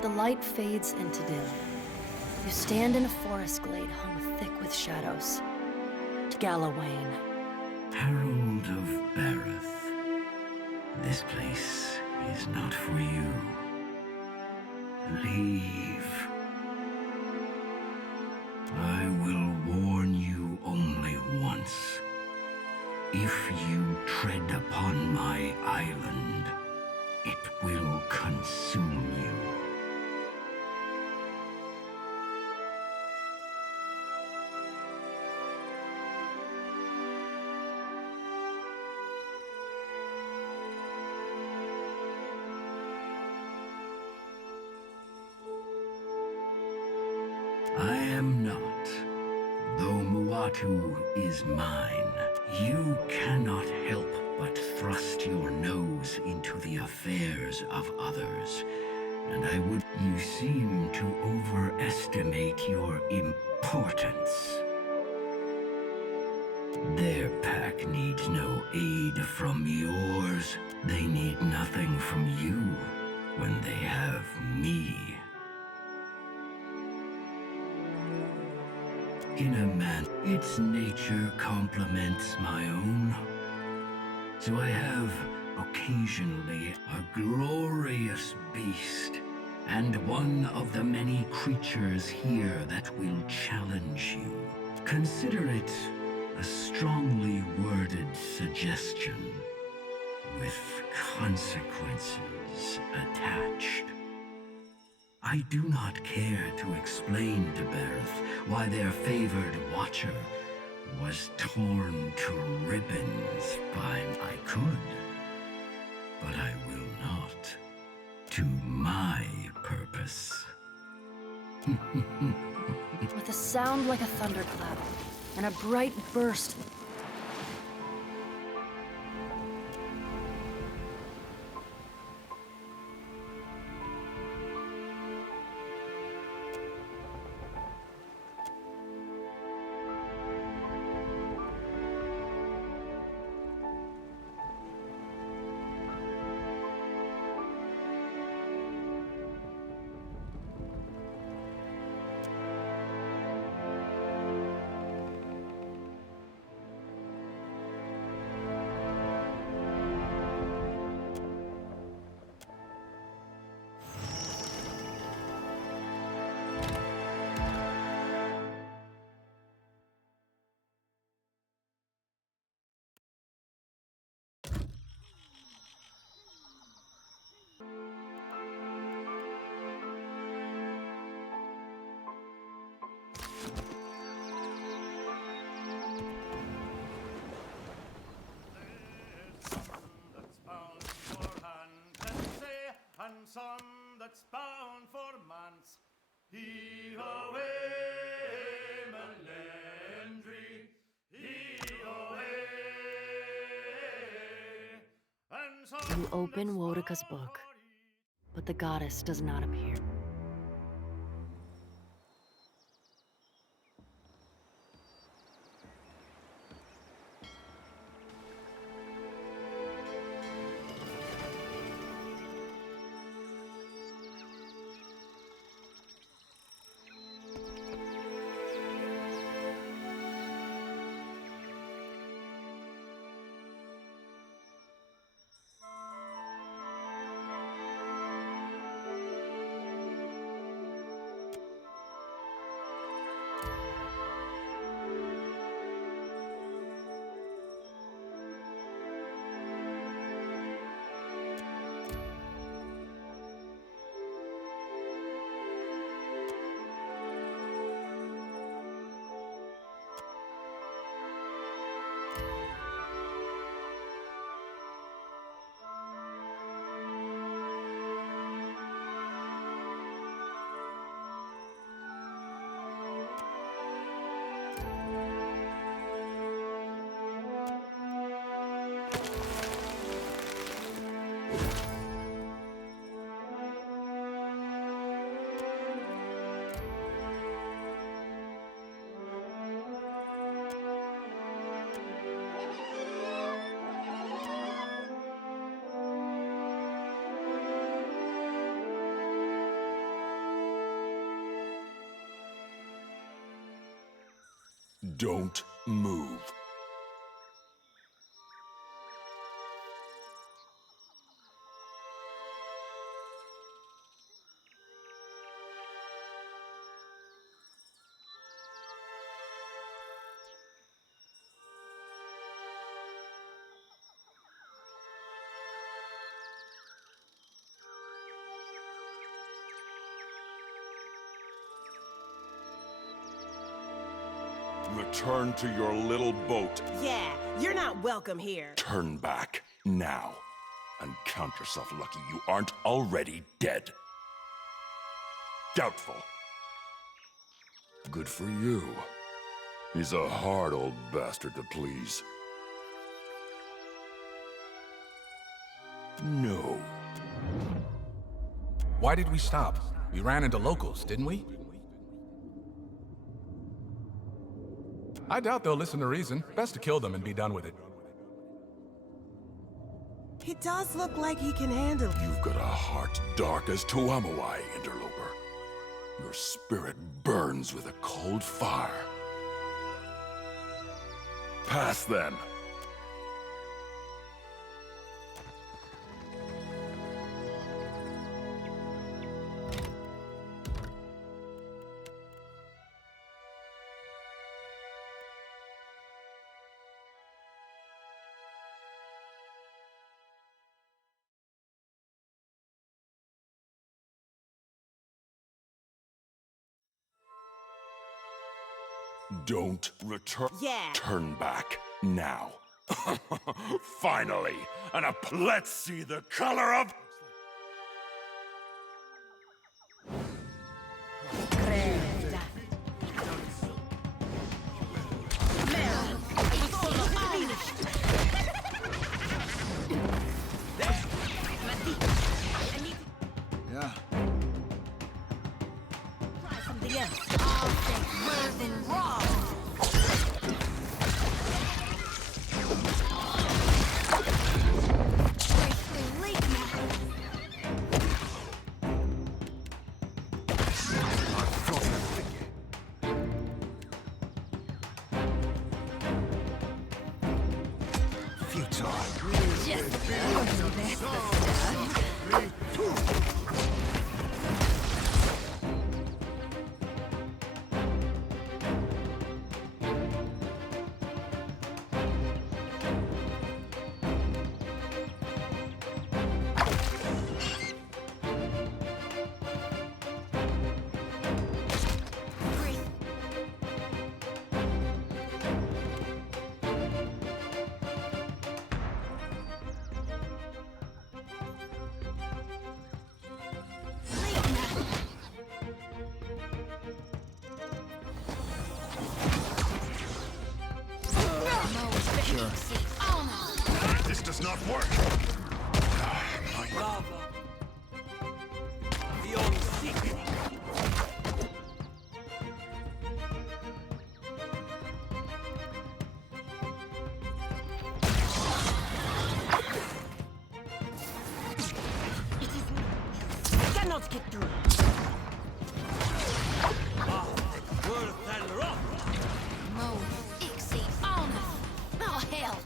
The light fades into dim. You stand in a forest glade hung thick with shadows. Galawain. Herald of Bareth, this place is not for you. Leave. I will warn you only once. If you tread upon my island, it will consume you. I am not. Though Muatu is mine, you cannot help but thrust your nose into the affairs of others. And you seem to overestimate your importance. Their pack needs no aid from yours. They need nothing from you when they have me. In a man, its nature complements my own. So I have occasionally a glorious beast, and one of the many creatures here that will challenge you. Consider it a strongly worded suggestion, with consequences attached. I do not care to explain to Bareth why their favored watcher was torn to ribbons by... I could, but I will not. To my purpose. With a sound like a thunderclap, and a bright burst. Son that's bound for months. He away, Melendry. He away. And son You open Wodika's book, but the goddess does not appear. Don't move. Return to your little boat. Yeah, you're not welcome here. Turn back, now. And count yourself lucky you aren't already dead. Doubtful. Good for you. He's a hard old bastard to please. No. Why did we stop? We ran into locals, didn't we? I doubt they'll listen to reason. Best to kill them and be done with it. He does look like he can handle it. You've got a heart dark as Tuamawai, interloper. Your spirit burns with a cold fire. Pass then. Don't return. Yeah. Turn back now. Finally, let's see the color of. Yeah. Try something else. I'll think more than raw. This does not work. Cannot get through. Oh, hell.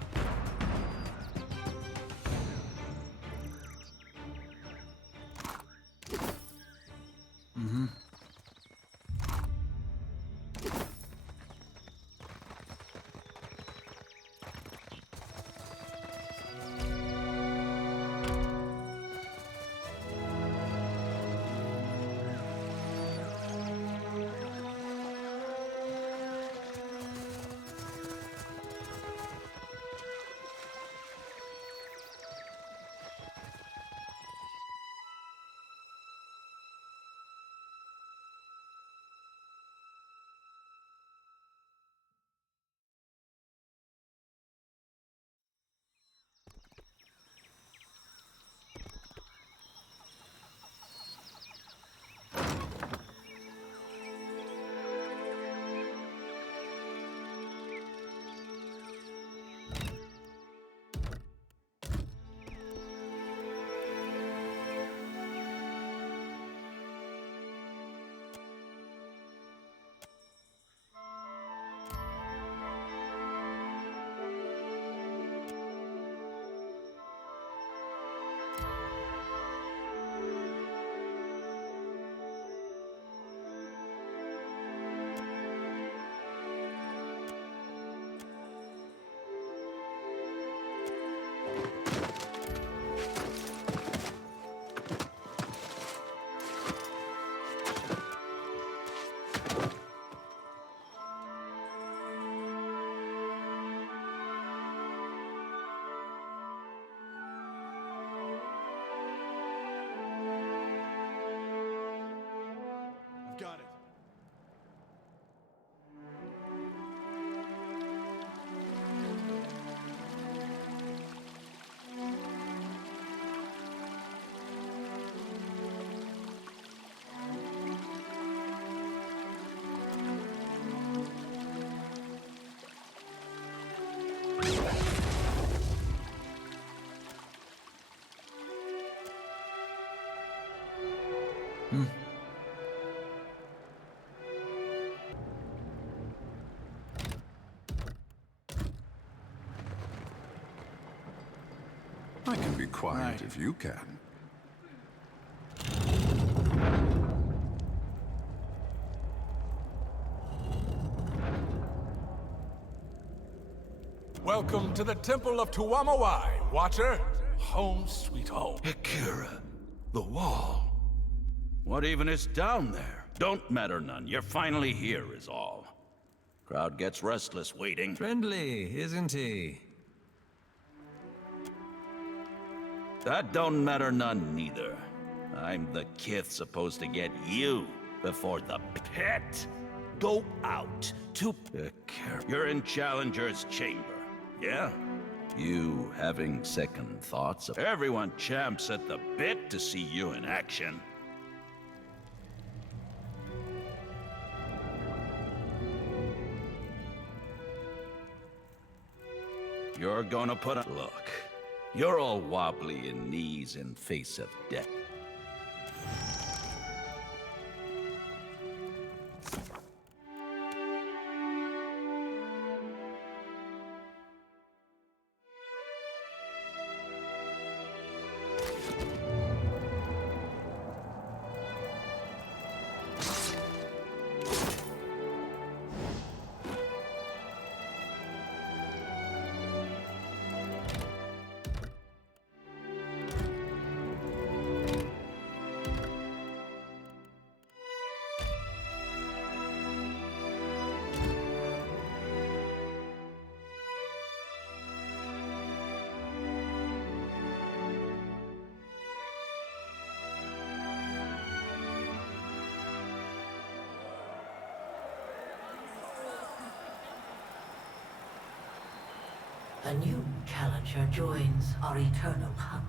I can be quiet if you can. Welcome to the Temple of Tuamawai, Watcher. Home sweet home. Akira, the wall. What even is down there? Don't matter none. You're finally here is all. Crowd gets restless waiting. Friendly, isn't he? That don't matter none neither. I'm the kith supposed to get you before the pit. Go out to Akira. You're in Challenger's chamber. Yeah? You having second thoughts? Everyone champs at the bit to see you in action. You're gonna put a... Look, you're all wobbly in knees in face of death. A new challenger joins our eternal hunt.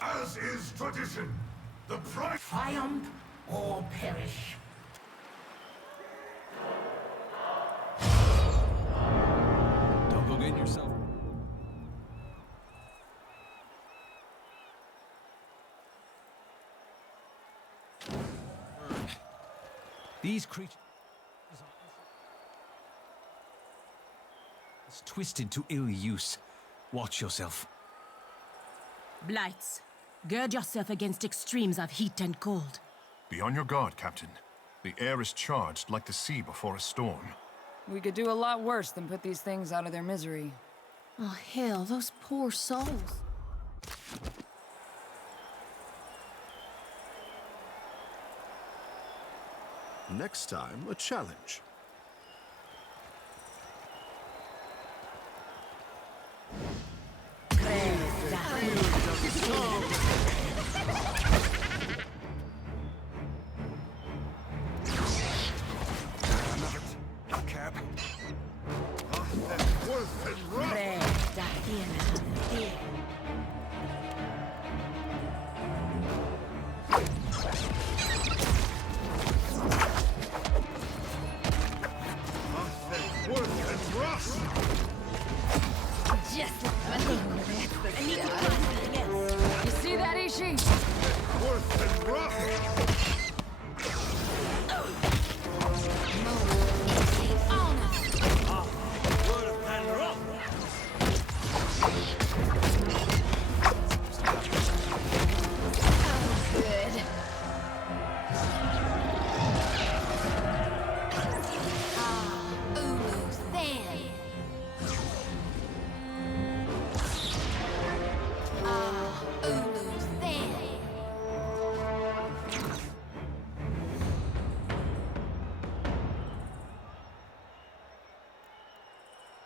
As is tradition, the price. Triumph or perish. Don't go getting yourself. These creatures. It's twisted to ill use. Watch yourself. Blights, gird yourself against extremes of heat and cold. Be on your guard, Captain. The air is charged like the sea before a storm. We could do a lot worse than put these things out of their misery. Oh, hell, those poor souls. Next time, a challenge. You see that, Ishi?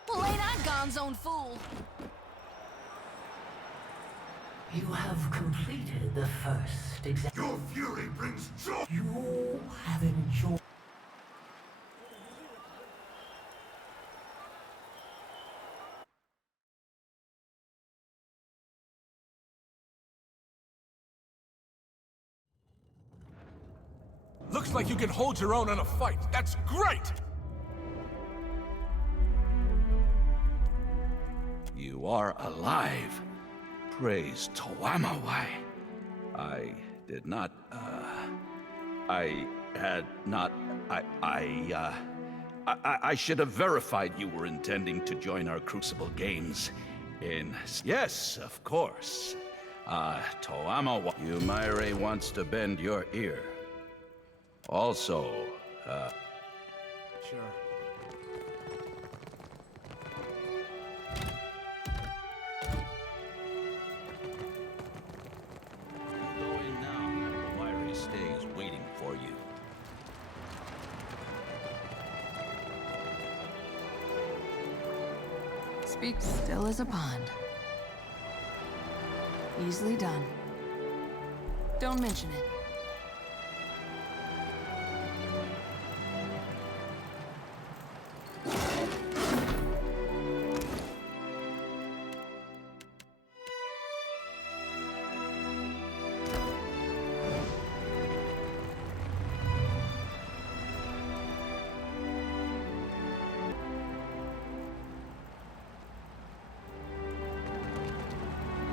Well, ain't I Gon's own fool? You have completed the first exam. Your fury brings joy. You have enjoyed. Looks like you can hold your own in a fight. That's great! You are alive. Praise Tuamawai. I did not, I had not, I should have verified you were intending to join our Crucible Games in... Yes, of course. Toama, Yumaire wants to bend your ear. Also, Sure. you go in now. Yumaire stays waiting for you. Speak still as a pond. Easily done. Don't mention it.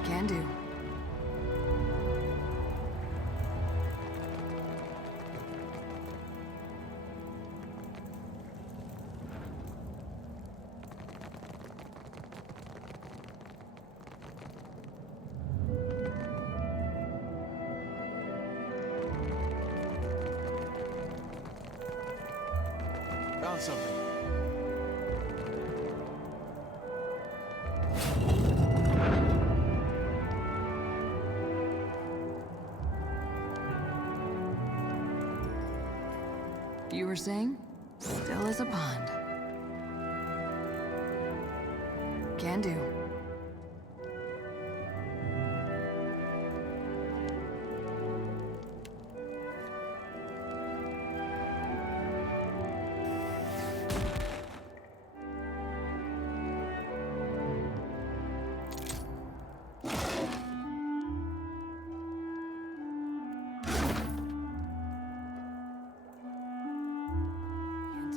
Can do. Found something. You were saying? Still as a pond. Can do.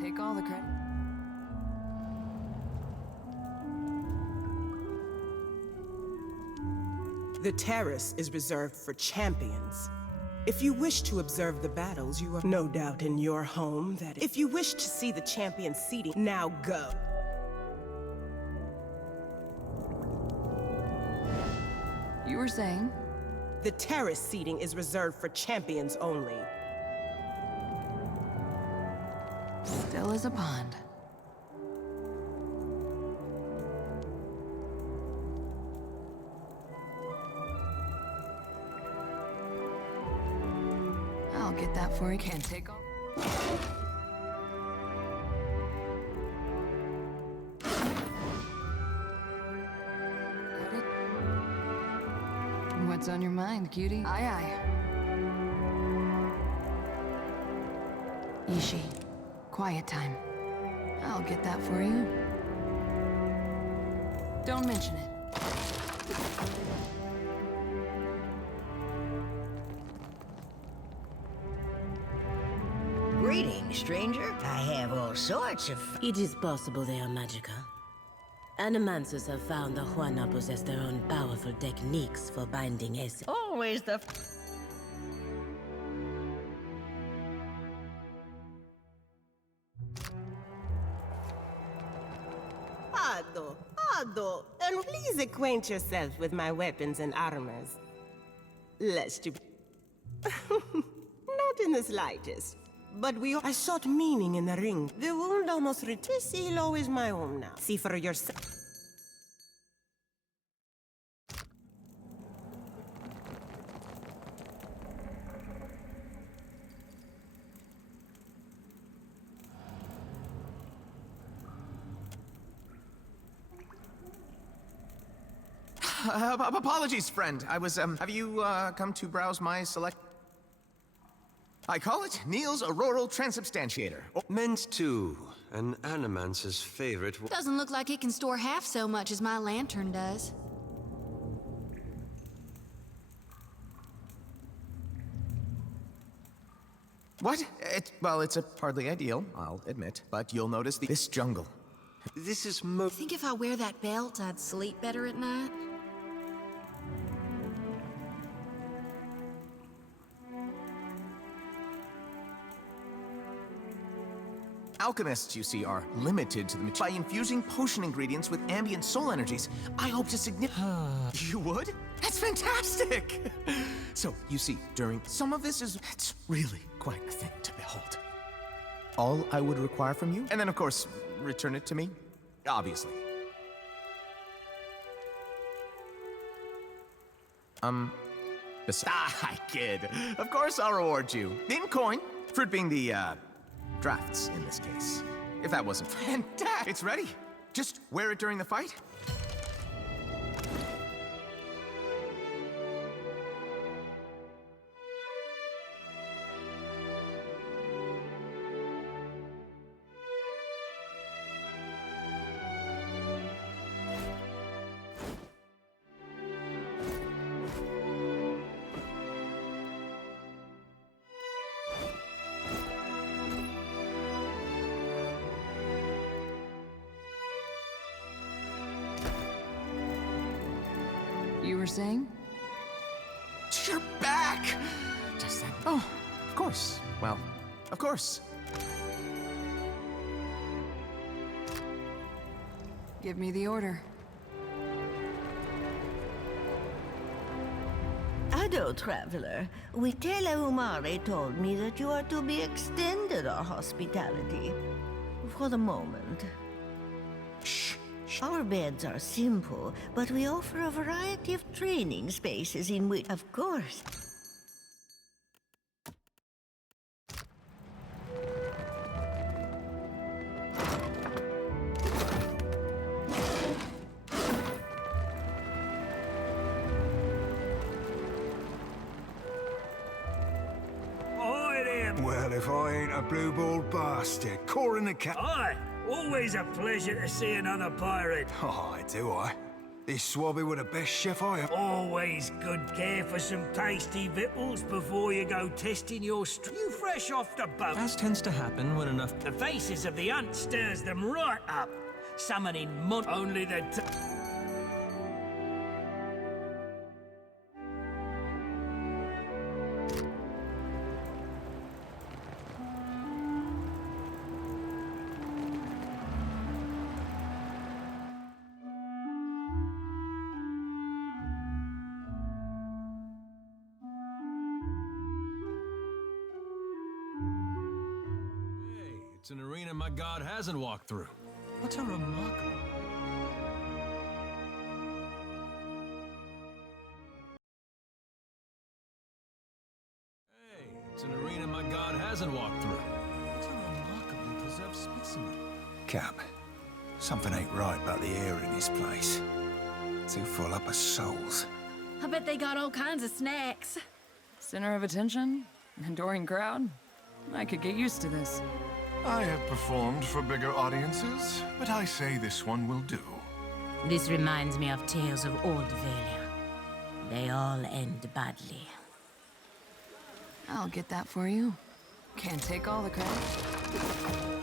Take all the credit. The terrace is reserved for champions. If you wish to observe the battles, you are no doubt in your home. That if you wish to see the champion seating, now go. You were saying? The terrace seating is reserved for champions only. Still as a pond. I'll get that for you. Can't take all. Got it? What's on your mind, cutie? Aye, aye. Ishi. Quiet time. I'll get that for you. Don't mention it. Greetings, stranger. I have all sorts of... It is possible they are magical. Animancers have found the Juana possess their own powerful techniques for binding essence. Always the... Ado, and please acquaint yourself with my weapons and armors. Lest you... Not in the slightest. But I sought meaning in the ring. The wound almost This elo is my home now. See for yourself. Apologies, friend. I was, have you, come to browse my select... I call it Neil's Auroral Transubstantiator. Meant to. An animancer's favorite... Doesn't look like it can store half so much as my lantern does. What? Well, it's hardly ideal, I'll admit. But you'll notice this jungle. This is Think if I wear that belt, I'd sleep better at night? Alchemists, you see, are limited to the material. By infusing potion ingredients with ambient soul energies, I hope to You would? That's fantastic! So, you see, during some of this it's really quite a thing to behold. All I would require from you, and then of course, return it to me, obviously. I kid. Of course I'll reward you. In coin, fruit being the, drafts in this case. If that wasn't fantastic. It's ready. Just wear it during the fight. You were saying? You're back! Just then. Oh, of course. Well, of course. Give me the order. Ado, traveler. Witela Umare told me that you are to be extended our hospitality. For the moment. Shh. Our beds are simple, but we offer a variety of training spaces in which, of course. Well, if I ain't a blue-balled bastard, coring the cat. Aye, always a pleasure to see another pirate. Oh, do I? This swabby were the best chef I have. Always good care for some tasty victuals before you go testing your You fresh off the boat. As tends to happen when enough. The faces of the hunt stirs them right up. Summoning only the It's an arena my god hasn't walked through. What a remarkable... Hey, it's an arena my god hasn't walked through. What a remarkably preserved specimen. Cap, something ain't right about the air in this place. Too full up of souls. I bet they got all kinds of snacks. Center of attention? Adoring crowd? I could get used to this. I have performed for bigger audiences, but I say this one will do. This reminds me of tales of old Valia. They all end badly. I'll get that for you. Can't take all the credit.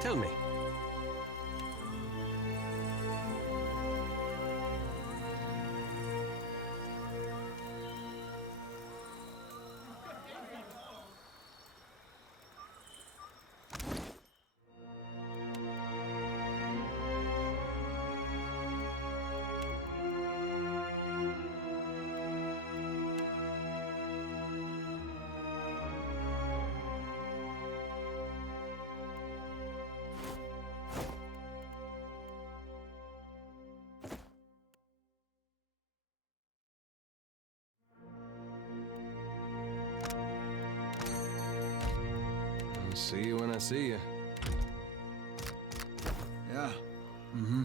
Tell me. I see you. Yeah. Mm-hmm.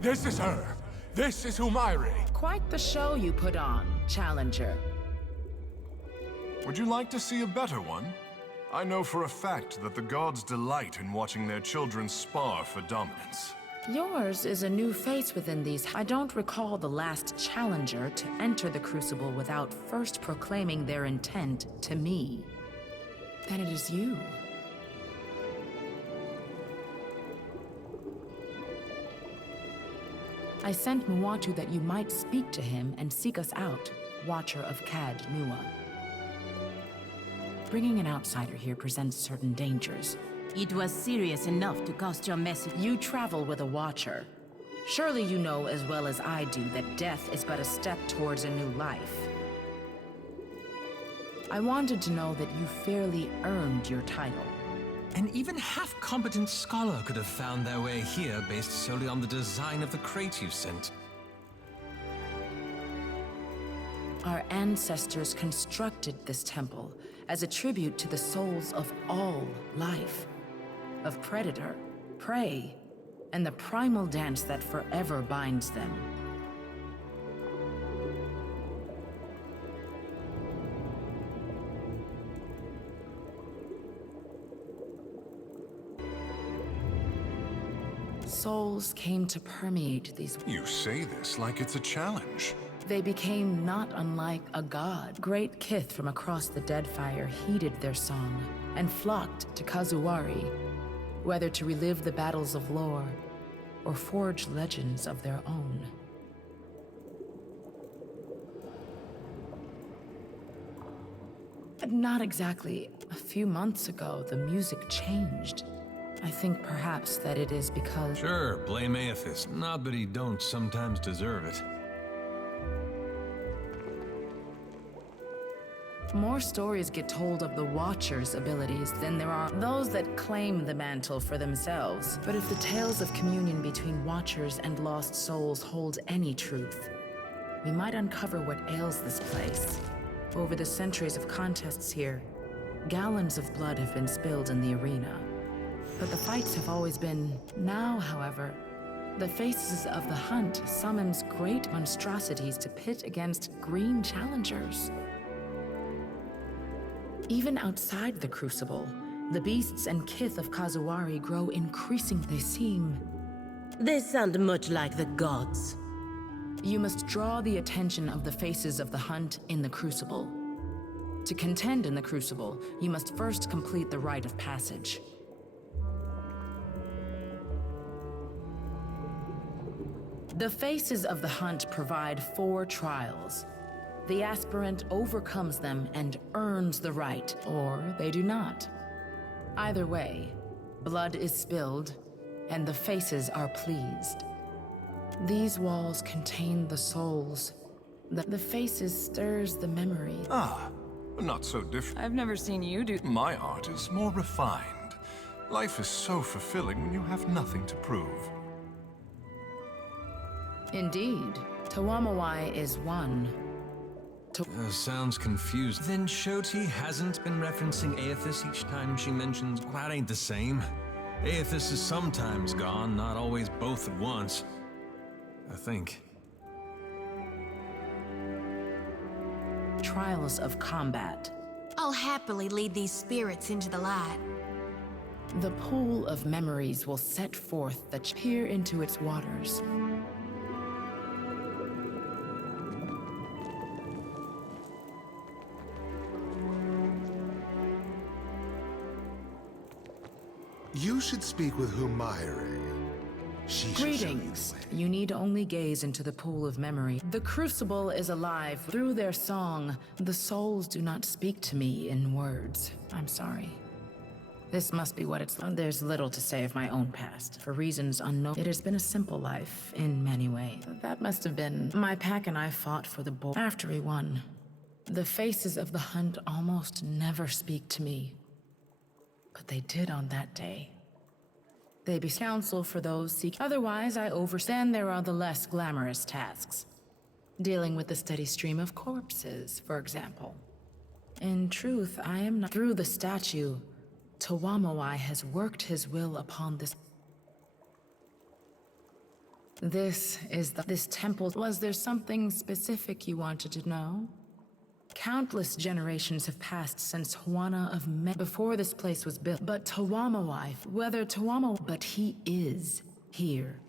This is her. This is Humairi. Quite the show you put on, Challenger. Would you like to see a better one? I know for a fact that the gods delight in watching their children spar for dominance. Yours is a new face within these. I don't recall the last Challenger to enter the Crucible without first proclaiming their intent to me. Then it is you. I sent Muatu that you might speak to him and seek us out, Watcher of Cad Nua. Bringing an outsider here presents certain dangers. It was serious enough to cost your message. You travel with a Watcher. Surely you know as well as I do that death is but a step towards a new life. I wanted to know that you fairly earned your title. An even half-competent scholar could have found their way here based solely on the design of the crate you sent. Our ancestors constructed this temple as a tribute to the souls of all life, of predator, prey, and the primal dance that forever binds them. souls came to permeate these. You say this like it's a challenge. They became not unlike a god. Great kith from across the Deadfire heeded their song and flocked to Kazuwari, whether to relive the battles of lore or forge legends of their own. Not exactly. A few months ago, the music changed. I think perhaps that it is because... Sure, blame Aethys. Not that he don't sometimes deserve it. More stories get told of the Watcher's abilities than there are those that claim the mantle for themselves. But if the tales of communion between Watchers and lost souls hold any truth, we might uncover what ails this place. Over the centuries of contests here, gallons of blood have been spilled in the arena. But the fights have always been... Now, however, the Faces of the Hunt summons great monstrosities to pit against green challengers. Even outside the Crucible, the beasts and kith of Kazuwari grow increasingly. They seem... They sound much like the gods. You must draw the attention of the Faces of the Hunt in the Crucible. To contend in the Crucible, you must first complete the rite of passage. The Faces of the Hunt provide 4 trials. The aspirant overcomes them and earns the right, or they do not. Either way, blood is spilled, and the Faces are pleased. These walls contain the souls. The Faces stirs the memory. Ah, not so different. I've never seen you do... My art is more refined. Life is so fulfilling when you have nothing to prove. Indeed, Tawamawai is one. Sounds confused. Then Shoti hasn't been referencing Aethys each time she mentions... Well, that ain't the same. Aethys is sometimes gone, not always both at once. I think. Trials of combat. I'll happily lead these spirits into the light. The pool of memories will set forth the peer into its waters. You should speak with Humayre. She Greetings. You need only gaze into the pool of memory. The Crucible is alive through their song. The souls do not speak to me in words. I'm sorry. This must be what it's like. There's little to say of my own past. For reasons unknown, it has been a simple life in many ways. That must have been... My pack and I fought for the boy. After we won, the Faces of the Hunt almost never speak to me. But they did on that day. They be counsel for those seeking. Otherwise, I overstand there are the less glamorous tasks. Dealing with the steady stream of corpses, for example. In truth, I am not... Through the statue, Tawamawai has worked his will upon this. This temple. Was there something specific you wanted to know? Countless generations have passed since Huana of before this place was built. But Tawamawai, but he is here.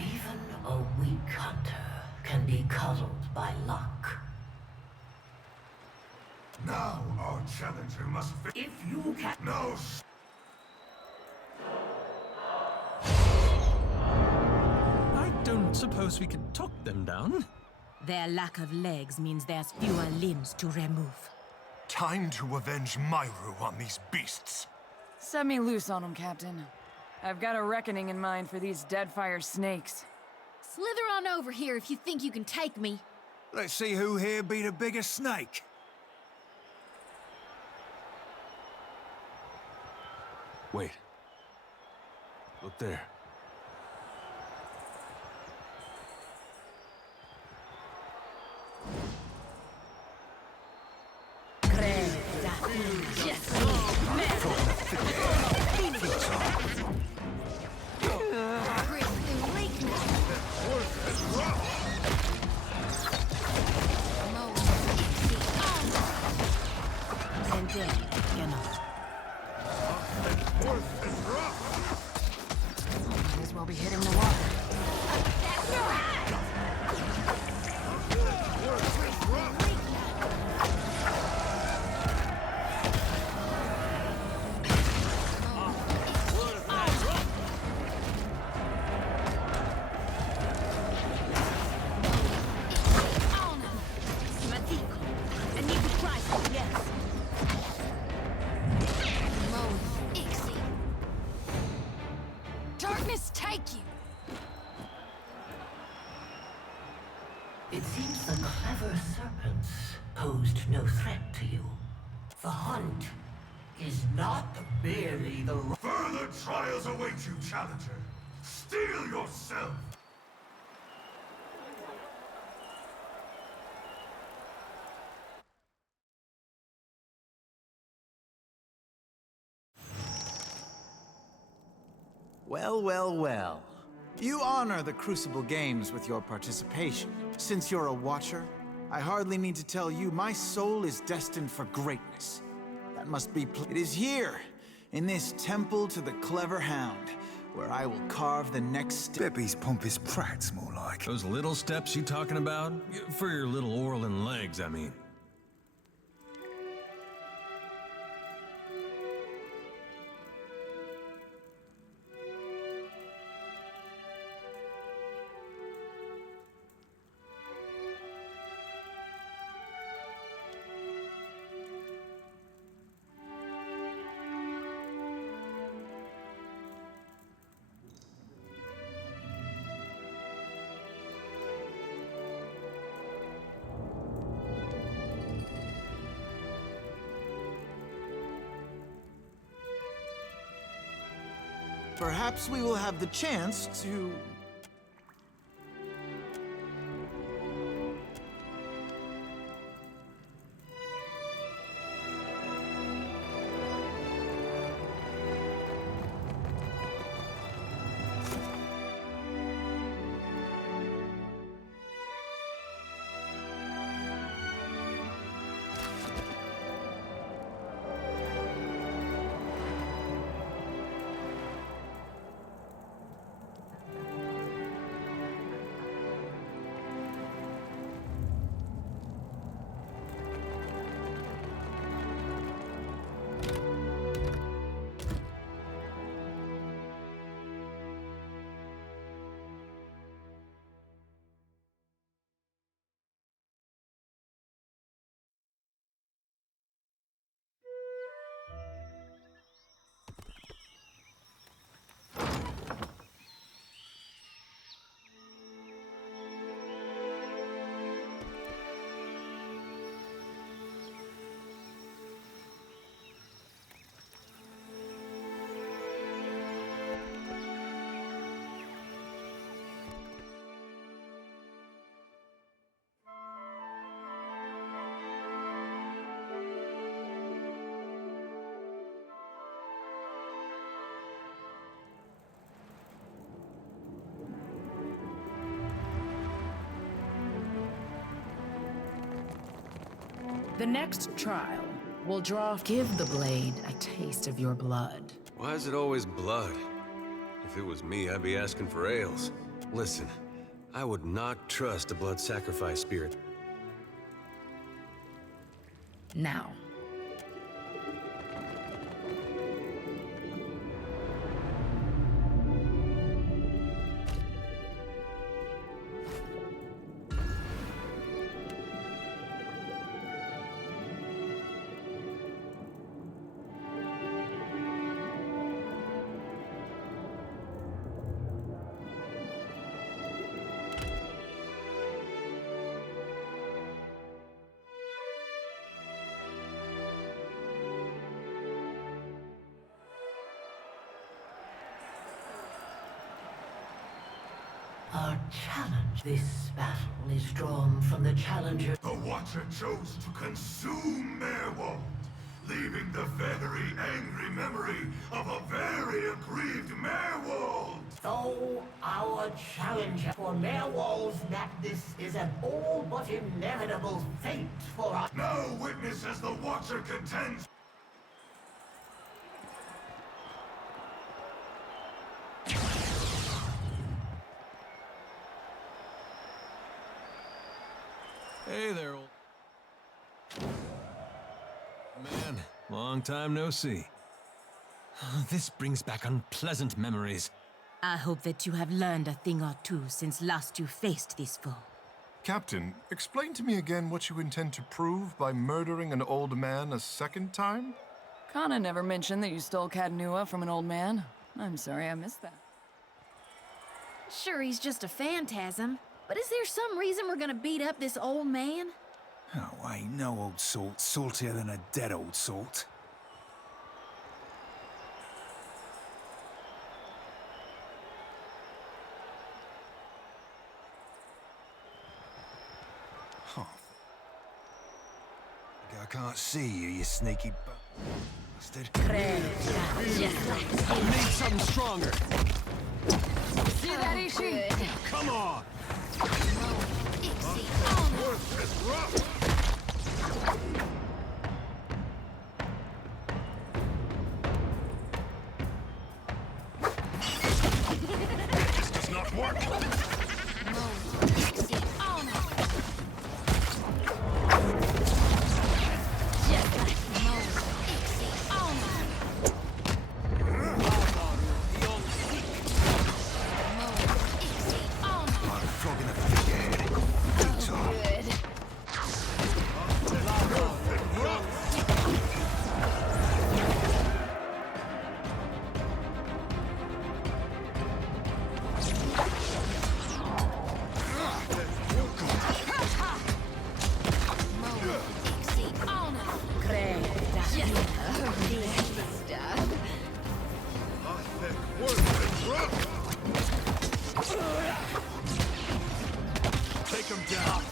Even a weak hunter can be cuddled by luck. Now our challenger must... If you can... No, I don't suppose we could talk them down? Their lack of legs means there's fewer limbs to remove. Time to avenge Myru on these beasts. Set me loose on them, Captain. I've got a reckoning in mind for these Deadfire snakes. Slither on over here if you think you can take me. Let's see who here be the biggest snake. Wait. Look there. Might as well be hitting the water. Darkness take you! It seems the clever serpents posed no threat to you. The hunt is not merely the... Further trials await you, Challenger. Steel yourself! Well, well, well. You honor the Crucible Games with your participation. Since you're a Watcher, I hardly need to tell you my soul is destined for greatness. That must be it is here, in this temple to the clever hound, where I will carve the next step. Bibby's pompous prats, more like. Those little steps you talking about? For your little Orlin legs, I mean. Perhaps we will have the chance to... The next trial will give the blade a taste of your blood. Why is it always blood? If it was me, I'd be asking for ales. Listen, I would not trust a blood sacrifice spirit. Now. Our challenge. This battle is drawn from the challenger. The Watcher chose to consume Merwold, leaving the very angry memory of a very aggrieved Merwold. So, our challenger for Merwold's madness is an all but inevitable fate for us. Now witness as the Watcher contends. Hey there, old man. Long time no see. This brings back unpleasant memories. I hope that you have learned a thing or two since last you faced this foe. Captain, explain to me again what you intend to prove by murdering an old man a second time? Kana never mentioned that you stole Cadnua from an old man. I'm sorry I missed that. Sure, he's just a phantasm, but is there some reason we're gonna beat up this old man? Oh, ain't no old salt saltier than a dead old salt. I can't see you, you sneaky bastard. I need something stronger. See that, Ishi? Come on! This does not work. Take him down.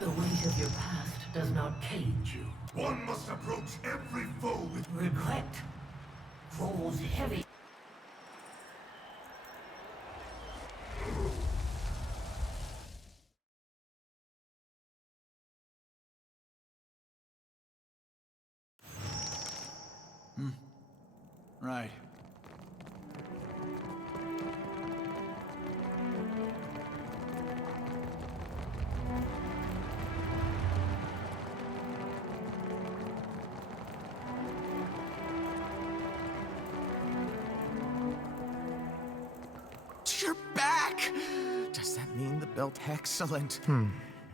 The weight of your past does not cage you. One must approach every foe with Regret rolls heavy. Right. You're back! Does that mean the belt? Excellent.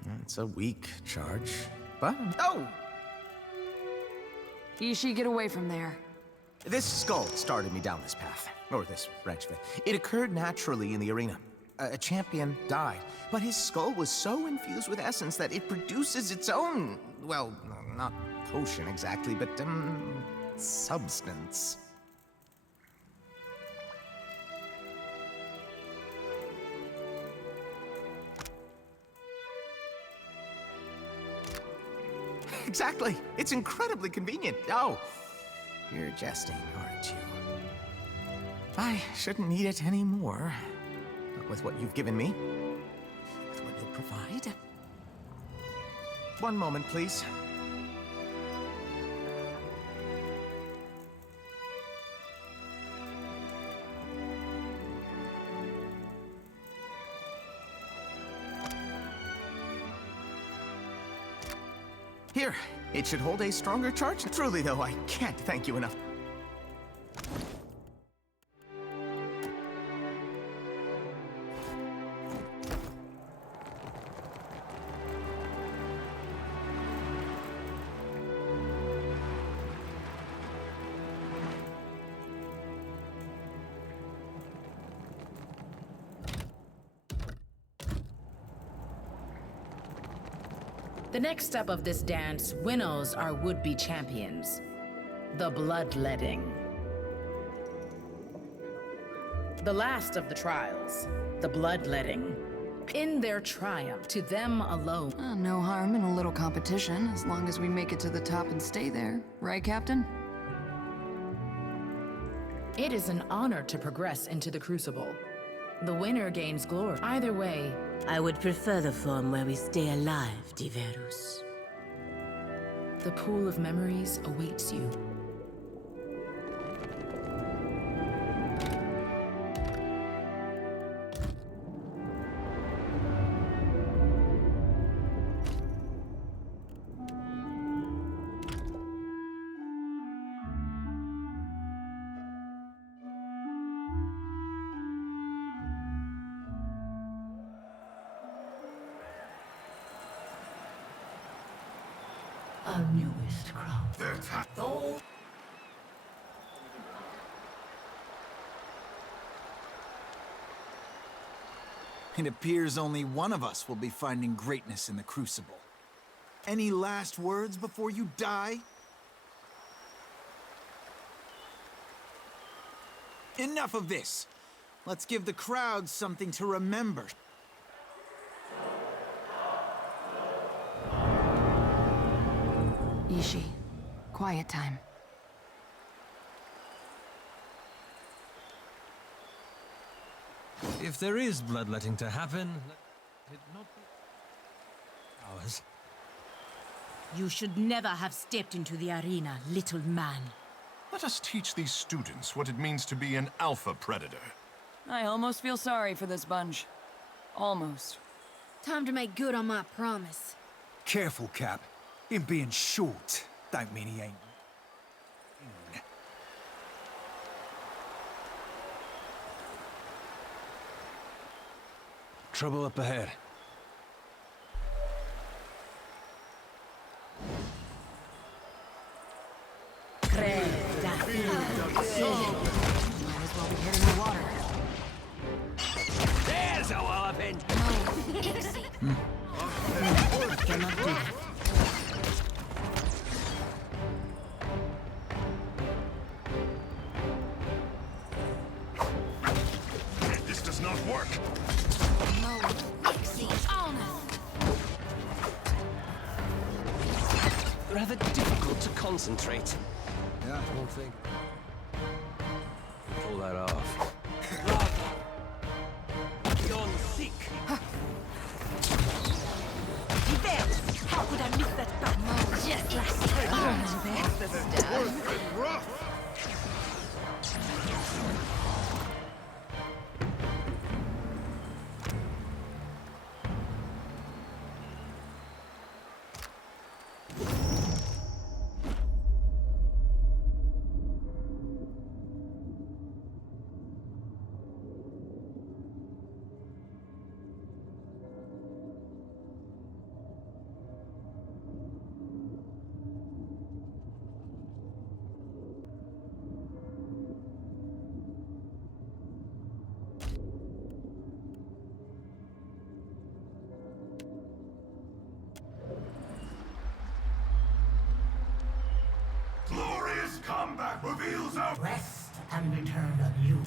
That's a weak charge. But oh! Ishi, get away from there. This skull started me down this path, or this branch of it. It occurred naturally in the arena. A champion died, but his skull was so infused with essence that it produces its own, well, not potion exactly, but, substance. Exactly. It's incredibly convenient. Oh, you're jesting, aren't you? I shouldn't need it anymore. Not with what you've given me. With what you'll provide. One moment, please. Here, it should hold a stronger charge. Truly, though, I can't thank you enough. The next step of this dance winnows our would-be champions. The bloodletting. The last of the trials, the bloodletting. In their triumph, to them alone. No harm in a little competition, as long as we make it to the top and stay there. Right, Captain? It is an honor to progress into the Crucible. The winner gains glory. Either way, I would prefer the form where we stay alive, Diverus. the pool of memories awaits you. Our newest crop. Though it appears only one of us will be finding greatness in the Crucible. Any last words before you die? Enough of this! Let's give the crowd something to remember. Ishi, quiet time. If there is bloodletting to happen, let it not be ours. You should never have stepped into the arena, little man. Let us teach these students what it means to be an alpha predator. I almost feel sorry for this bunch. Almost. Time to make good on my promise. Careful, Cap. Him being short don't mean he ain't. Trouble up ahead. Might as well be hitting the water. There's a walloping! This does not work. Rather difficult to concentrate. Yeah. I don't think. Pull that off. You're sick! How could I miss that battle? Just last year. That's the stab. Rough. Glorious combat reveals our rest and return of you.